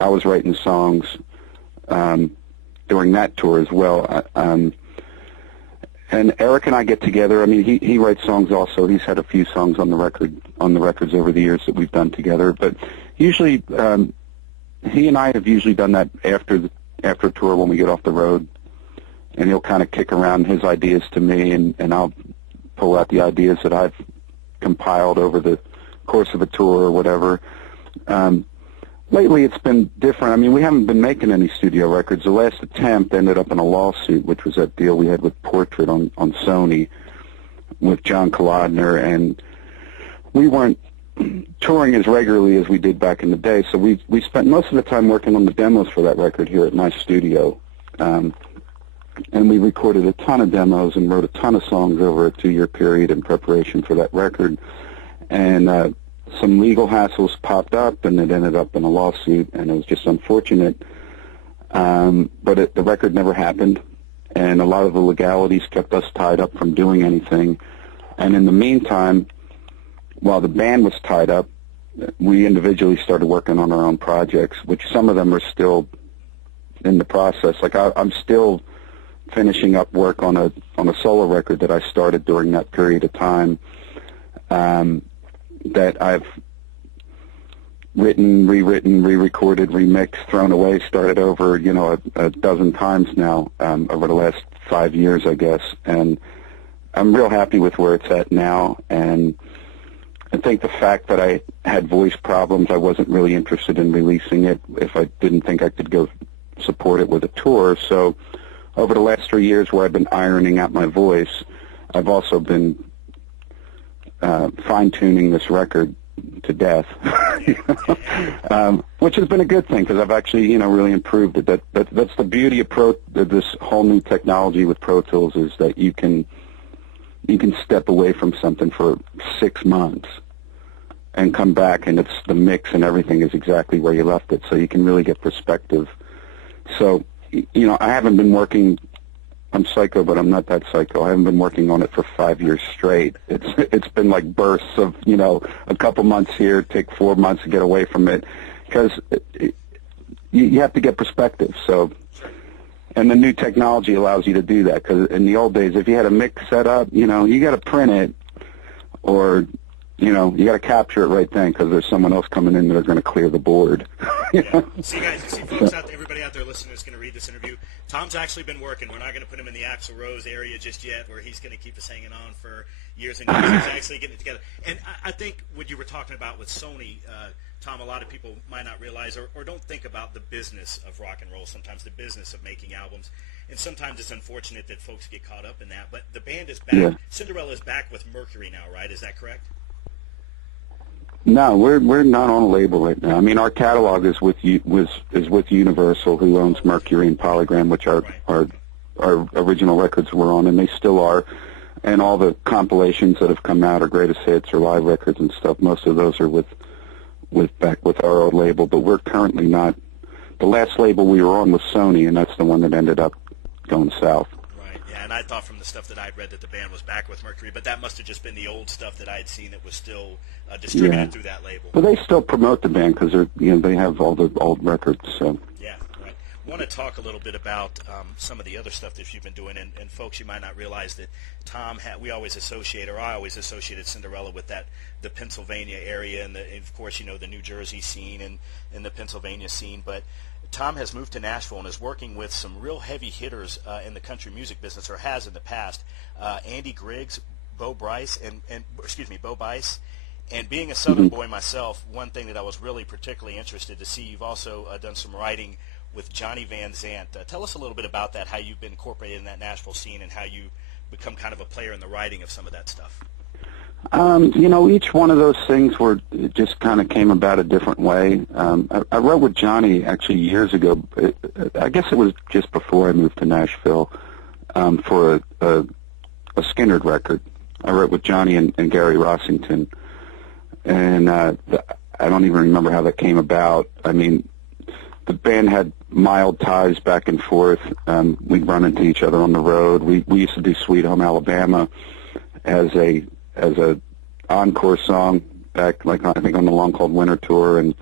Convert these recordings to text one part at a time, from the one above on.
I was writing songs during that tour as well. And Eric and I get together. I mean, he writes songs also. He's had a few songs on the records over the years that we've done together. But usually, he and I have usually done that after a tour when we get off the road. And he'll kind of kick around his ideas to me, and I'll pull out the ideas that I've compiled over the course of a tour or whatever. Lately, it's been different. I mean, we haven't been making any studio records. The last attempt ended up in a lawsuit, which was that deal we had with Portrait on Sony with John Kolodner, and we weren't touring as regularly as we did back in the day, so we spent most of the time working on the demos for that record here at my studio. And we recorded a ton of demos and wrote a ton of songs over a 2-year period in preparation for that record. And some legal hassles popped up, and it ended up in a lawsuit, and it was just unfortunate. But the record never happened, and a lot of the legalities kept us tied up from doing anything. And in the meantime, while the band was tied up, we individually started working on our own projects, which some of them are still in the process. Like I'm still finishing up work on a solo record that I started during that period of time. That I've written, rewritten, re-recorded, remixed, thrown away, started over, a dozen times now over the last 5 years, I guess. And I'm real happy with where it's at now. And I think the fact that I had voice problems, I wasn't really interested in releasing it if I didn't think I could go support it with a tour. So over the last 3 years where I've been ironing out my voice, I've also been fine-tuning this record to death, which has been a good thing because I've actually, really improved it. That's the beauty of this whole new technology with Pro Tools is that you can step away from something for 6 months and come back, and it's the mix and everything is exactly where you left it, so you can really get perspective. So, I haven't been working. I'm psycho, but I'm not that psycho. I haven't been working on it for 5 years straight. It's been like bursts of, a couple months here, take 4 months to get away from it, because you have to get perspective. So, and the new technology allows you to do that. Because in the old days, if you had a mix set up, you got to print it, or you got to capture it right then because there's someone else coming in that are going to clear the board. See, guys, folks out there, everybody out there listening is going to read this interview. Tom's actually been working. We're not going to put him in the Axl Rose area just yet where he's going to keep us hanging on for years and years. He's actually getting it together. And I think what you were talking about with Sony, Tom, a lot of people might not realize or don't think about the business of rock and roll, sometimes the business of making albums. And sometimes it's unfortunate that folks get caught up in that. But the band is back. Yeah. Cinderella is back with Mercury now, right? Is that correct? No, we're not on a label right now. I mean, our catalog is with Universal, who owns Mercury and Polygram, which our original records were on, and they still are. And all the compilations that have come out are greatest hits or live records and stuff. Most of those are back with our old label, but we're currently not. The last label we were on was Sony, and that's the one that ended up going south. And I thought from the stuff that I'd read that the band was back with Mercury, but that must have just been the old stuff that I had seen that was still distributed through that label. Well, they still promote the band because they have all the old records. So yeah, right. I want to talk a little bit about some of the other stuff that you've been doing, and folks, you might not realize that Tom I always associated Cinderella with the Pennsylvania area, and of course the New Jersey scene and the Pennsylvania scene, but Tom has moved to Nashville and is working with some real heavy hitters in the country music business, or has in the past. Andy Griggs, Bo Bice, and being a Southern boy myself, one thing that I was really particularly interested to see, you've also done some writing with Johnny Van Zant. Tell us a little bit about that, how you've been incorporated in that Nashville scene, and how you become kind of a player in the writing of some of that stuff. Each one of those things just kind of came about a different way. I wrote with Johnny actually years ago. I guess it was just before I moved to Nashville for a Skynyrd record. I wrote with Johnny and Gary Rossington, and I don't even remember how that came about. I mean, the band had mild ties back and forth. We'd run into each other on the road. We used to do Sweet Home Alabama as a encore song back, like I think on the Long Cold Winter tour, and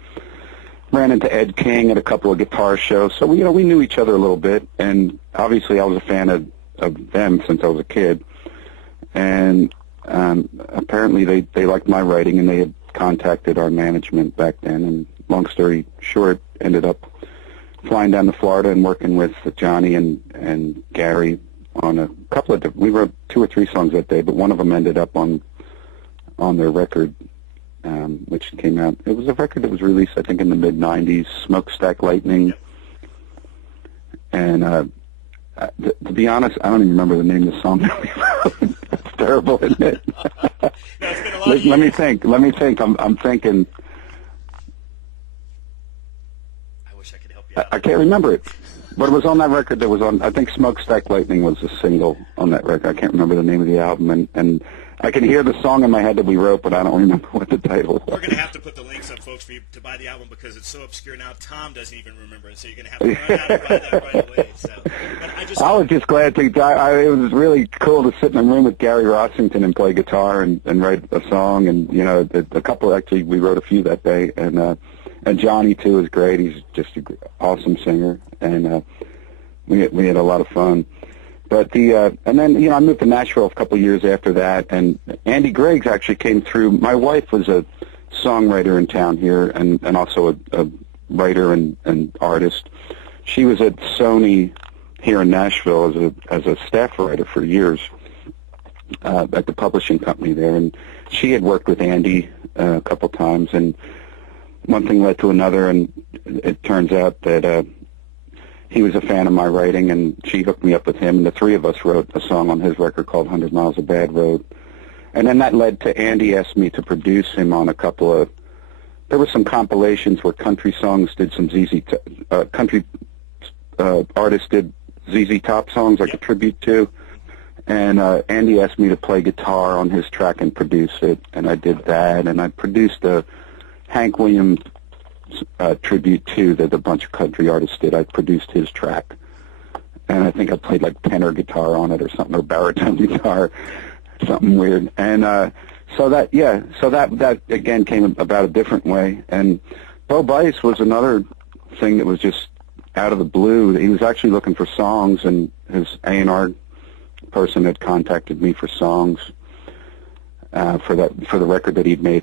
ran into Ed King at a couple of guitar shows. So we knew each other a little bit, and obviously I was a fan of them since I was a kid. And apparently they liked my writing, and they had contacted our management back then. And long story short, ended up flying down to Florida and working with Johnny and Gary on a couple of we wrote 2 or 3 songs that day, but one of them ended up on their record, which came out. It was a record that was released, I think, in the mid-'90s, Smokestack Lightning. And to be honest, I don't even remember the name of the song that we wrote. It's terrible, isn't it? Let me think. I'm thinking. I wish I could help you out. I can't remember it. But it was on that record that was on, I think Smokestack Lightning was a single on that record. I can't remember the name of the album. And I can hear the song in my head that we wrote, but I don't remember what the title was. We're going to have to put the links up, folks, for you to buy the album because it's so obscure now. Tom doesn't even remember it, so you're going to have to run out and buy that right away. So, but I was just glad to. It was really cool to sit in a room with Gary Rossington and play guitar and write a song. And a couple actually we wrote a few that day. And Johnny too is great. He's just an awesome singer, and we had a lot of fun. But and then I moved to Nashville a couple of years after that, and Andy Griggs actually came through. My wife was a songwriter in town here, and also a writer and artist. She was at Sony here in Nashville as a staff writer for years at the publishing company there, and she had worked with Andy a couple times, and one thing led to another, and it turns out that he was a fan of my writing, and she hooked me up with him, and the 3 of us wrote a song on his record called 100 Miles of Bad Road. And then that led to Andy asked me to produce him on a couple of, there were some compilations where country songs did some country artists did ZZ Top songs like a tribute to, and Andy asked me to play guitar on his track and produce it, and I did that, and I produced a Hank Williams tribute too that a bunch of country artists did. I produced his track, and I think I played like tenor guitar on it or something, or baritone guitar, something weird. And so that again came about a different way. And Bo Bice was another thing that was just out of the blue. He was actually looking for songs, and his A&R person had contacted me for songs for the record that he'd made.